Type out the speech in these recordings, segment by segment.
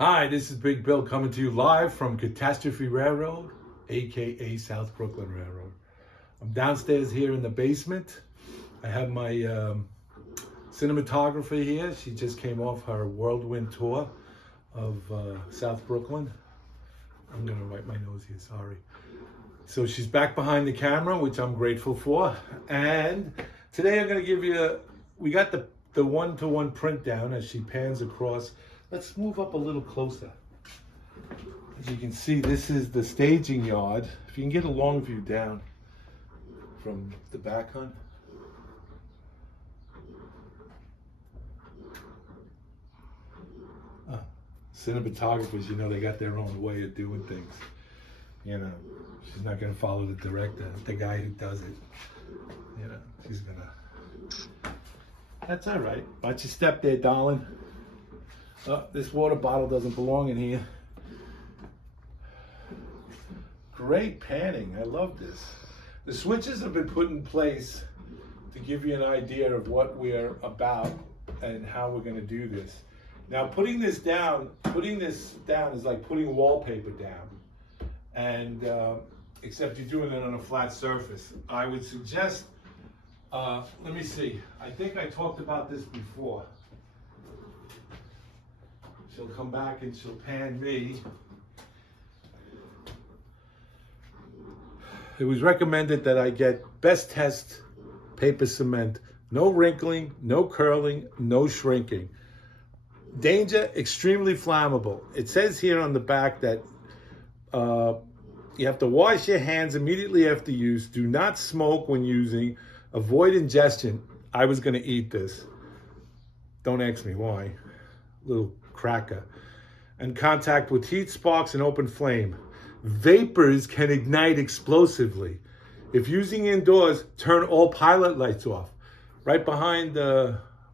Hi, this is Big Bill coming to you live from Catastrophe Railroad, aka South Brooklyn Railroad. I'm downstairs here in the basement. I have my cinematographer here. She just came off her whirlwind tour of South Brooklyn. I'm gonna wipe my nose here, sorry. So she's back behind the camera, which I'm grateful for. And today I'm gonna give you, we got the one-to-one print down as she pans across. Let's move up a little closer. As you can see, this is the staging yard. If you can get a long view down from the back, hon. Cinematographers, you know, they got their own way of doing things. You know, she's not gonna follow the director, the guy who does it. You know, she's gonna. That's all right. Watch your step there, darling. Oh, this water bottle doesn't belong in here. Great panning, I love this. The switches have been put in place to give you an idea of what we're about and how we're gonna do this. Now putting this down is like putting wallpaper down. And except you're doing it on a flat surface. I would suggest, let me see, I think I talked about this before. She'll come back and she'll pan me. It was recommended that I get Best Test paper cement. No wrinkling, no curling, no shrinking. Danger, extremely flammable. It says here on the back that you have to wash your hands immediately after use. Do not smoke when using. Avoid ingestion. I was gonna eat this. Don't ask me why. Little cracker. And contact with heat, sparks, and open flame. Vapors can ignite explosively. If using indoors, turn all pilot lights off. Right behind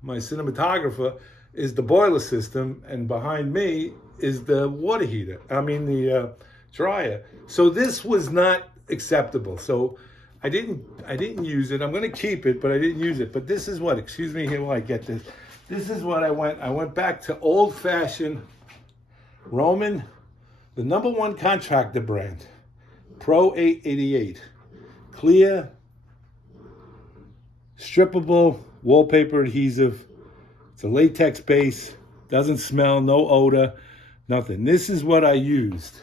my cinematographer is the boiler system, and behind me is the water heater. The dryer. So this was not acceptable. So I didn't use it. I'm gonna keep it, but I didn't use it. But this is what, excuse me here while I get this. This is what I went back to old-fashioned Roman, the #1 contractor brand, Pro 888. Clear, strippable wallpaper adhesive. It's a latex base, doesn't smell, no odor, nothing. This is what I used.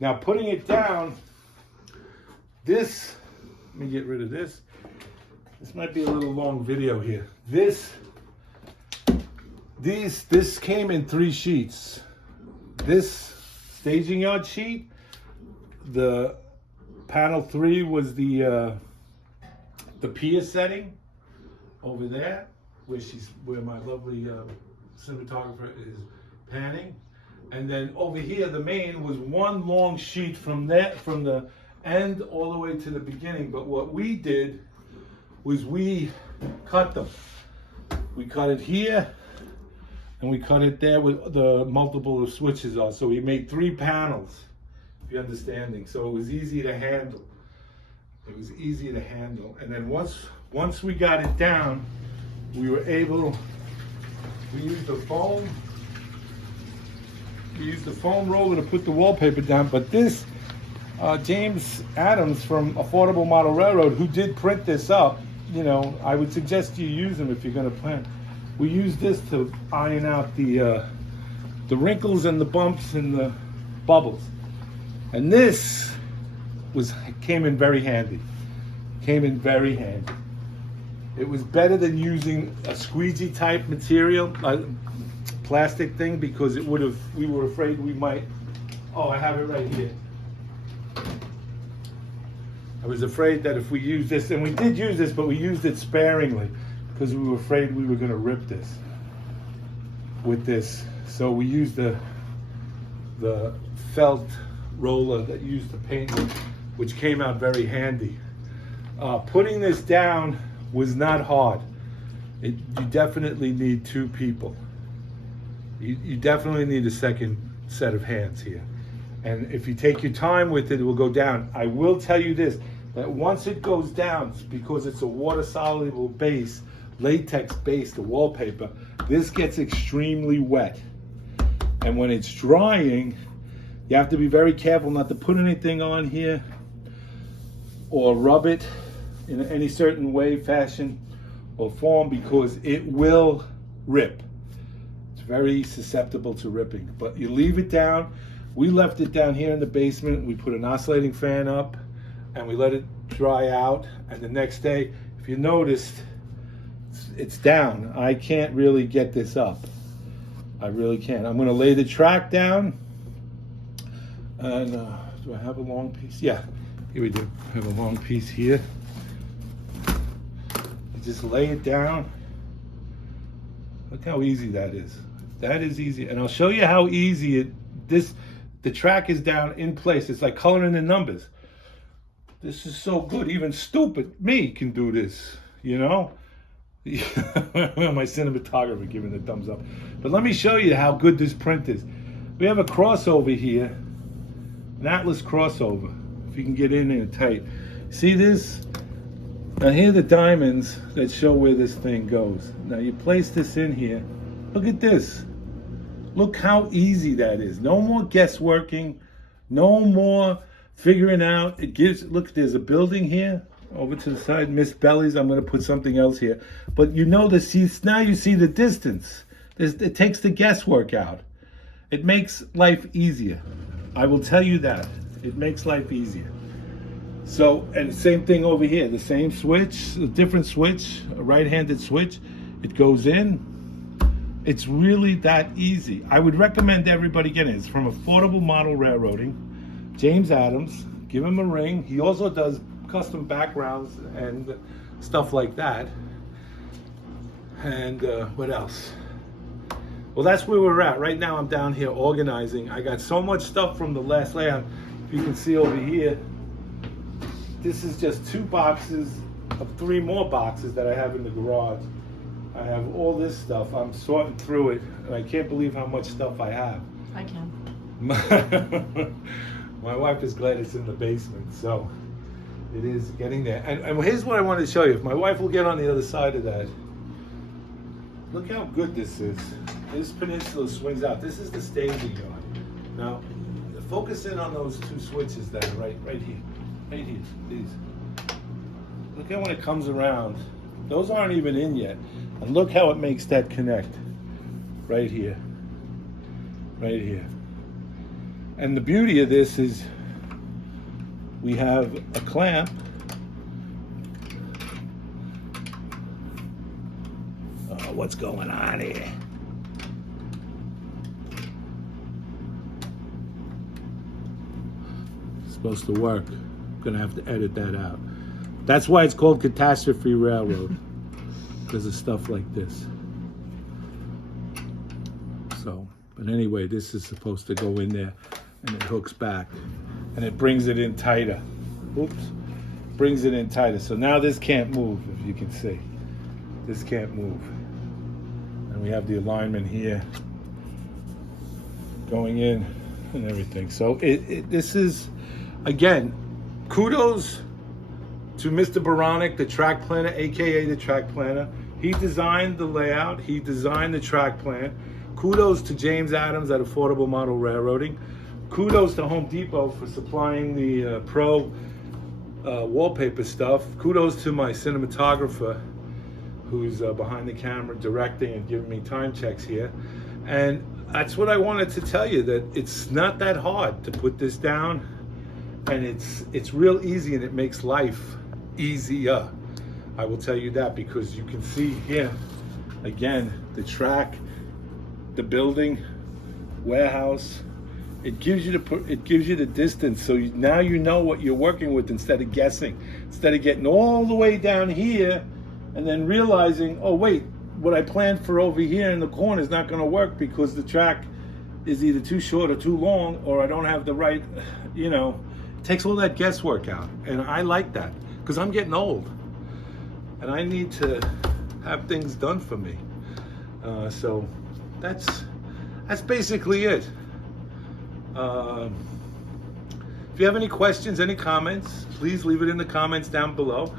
Now putting it down, this, let me get rid of this. This might be a little long video here. This came in 3 sheets. This staging yard sheet, the panel 3 was the pier setting over there, where my lovely cinematographer is panning. And then over here, the main was one long sheet from the end all the way to the beginning. But what we did was we cut them. We cut it here, and we cut it there with the multiple switches on. So we made 3 panels, if you're understanding. So it was easy to handle. It was easy to handle. And then once we got it down, we were able, we used the foam roller to put the wallpaper down. But this, James Adams from Affordable Model Railroad, who did print this up, you know, I would suggest you use them if you're gonna plan. We use this to iron out the wrinkles and the bumps and the bubbles. And this came in very handy. Came in very handy. It was better than using a squeegee type material, plastic thing, because we were afraid we might, I have it right here. I was afraid that if we use this, and we did use this, but we used it sparingly, because we were afraid we were going to rip this with this. So we used the felt roller that used to paint with, which came out very handy. Putting this down was not hard. You definitely need 2 people. You definitely need a second set of hands here. And if you take your time with it, it will go down. I will tell you this, that once it goes down, because it's a water-soluble base, latex base, the wallpaper, this gets extremely wet. And when it's drying, you have to be very careful not to put anything on here or rub it in any certain way, fashion, or form, because it will rip. It's very susceptible to ripping. But you leave it down. We left it down here in the basement. We put an oscillating fan up and we let it dry out. And the next day, if you noticed, it's down. I can't really get this up. I really can't. I'm gonna lay the track down. And do I have a long piece? Yeah, here we do. I have a long piece here. You just lay it down. Look how easy that is. That is easy. And I'll show you how easy the track is down in place. It's like coloring the numbers. This is so good. Even stupid me can do this, you know? My cinematographer giving the thumbs up. But let me show you how good this print is. We have a crossover here, an Atlas crossover. If you can get in there tight. See this? Now here are the diamonds that show where this thing goes. Now you place this in here. Look at this. Look how easy that is. No more guessworking. No more figuring out. It gives, look, there's a building here. Over to the side, Miss Belly's. I'm going to put something else here. But you know now you see the distance. It takes the guesswork out. It makes life easier. I will tell you that. It makes life easier. So, and same thing over here. The same switch, a different switch, a right-handed switch. It goes in. It's really that easy. I would recommend everybody get it. It's from Affordable Model Railroading. James Adams. Give him a ring. He also does custom backgrounds and stuff like that. And what else? Well, that's where we're at. Right now I'm down here organizing. I got so much stuff from the last layout. You can see over here, this is just 2 boxes of 3 more boxes that I have in the garage. I have all this stuff. I'm sorting through it, and I can't believe how much stuff I have. I can. My wife is glad it's in the basement, so it is getting there. And here's what I wanted to show you. If my wife will get on the other side of that, look how good this is. This peninsula swings out. This is the staging yard. Now, focus in on those 2 switches that are right here. Right here, these. Look how when it comes around, those aren't even in yet. And look how it makes that connect. Right here. Right here. And the beauty of this is we have a clamp. Oh, what's going on here? It's supposed to work. I'm gonna have to edit that out. That's why it's called Catastrophe Railroad, because of stuff like this. So, but anyway, this is supposed to go in there, and it hooks back, and it brings it in tighter. Oops, brings it in tighter. So now this can't move, if you can see. This can't move. And we have the alignment here going in and everything. So this is, again, kudos to Mr. Baronic, the track planner, AKA the track planner. He designed the layout. He designed the track plan. Kudos to James Adams at Affordable Model Railroading. Kudos to Home Depot for supplying the pro wallpaper stuff. Kudos to my cinematographer who's behind the camera directing and giving me time checks here. And that's what I wanted to tell you, that it's not that hard to put this down, and it's real easy, and it makes life easier. I will tell you that, because you can see here, again, the track, the building, warehouse. It gives you the distance, so now you know what you're working with instead of guessing. Instead of getting all the way down here and then realizing, oh wait, what I planned for over here in the corner is not going to work because the track is either too short or too long, or I don't have the right, it takes all that guesswork out. And I like that, because I'm getting old and I need to have things done for me. So that's basically it. If you have any questions, any comments, please leave it in the comments down below.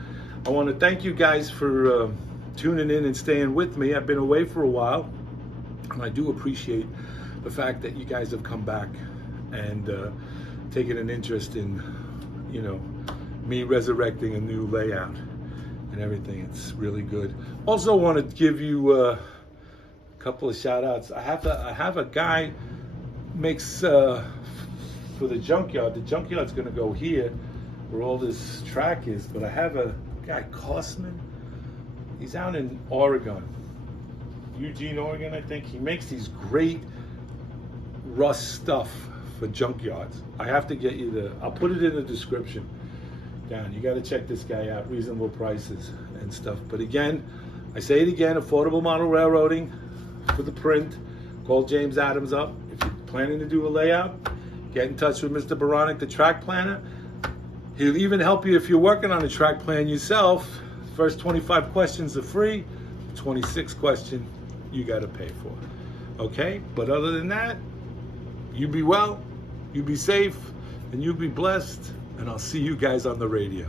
I want to thank you guys for tuning in and staying with me. I've been away for a while, and I do appreciate the fact that you guys have come back and taken an interest in, you know, me resurrecting a new layout and everything. It's really good. Also want to give you a couple of shout outs. I have a guy makes for the junkyard. The junkyard's going to go here where all this track is, but I have a guy, Kossman. He's out in Oregon, Eugene, Oregon, I think. He makes these great rust stuff for junkyards. I have to get you I'll put it in the description down. You got to check this guy out. Reasonable prices and stuff. But again, I say it again, Affordable Model Railroading for the print. Call James Adams up. If you're planning to do a layout, get in touch with Mr. Baranek, the track planner. He'll even help you if you're working on a track plan yourself. First 25 questions are free. 26th question you got to pay for. Okay? But other than that, you be well, you be safe, and you be blessed, and I'll see you guys on the radio.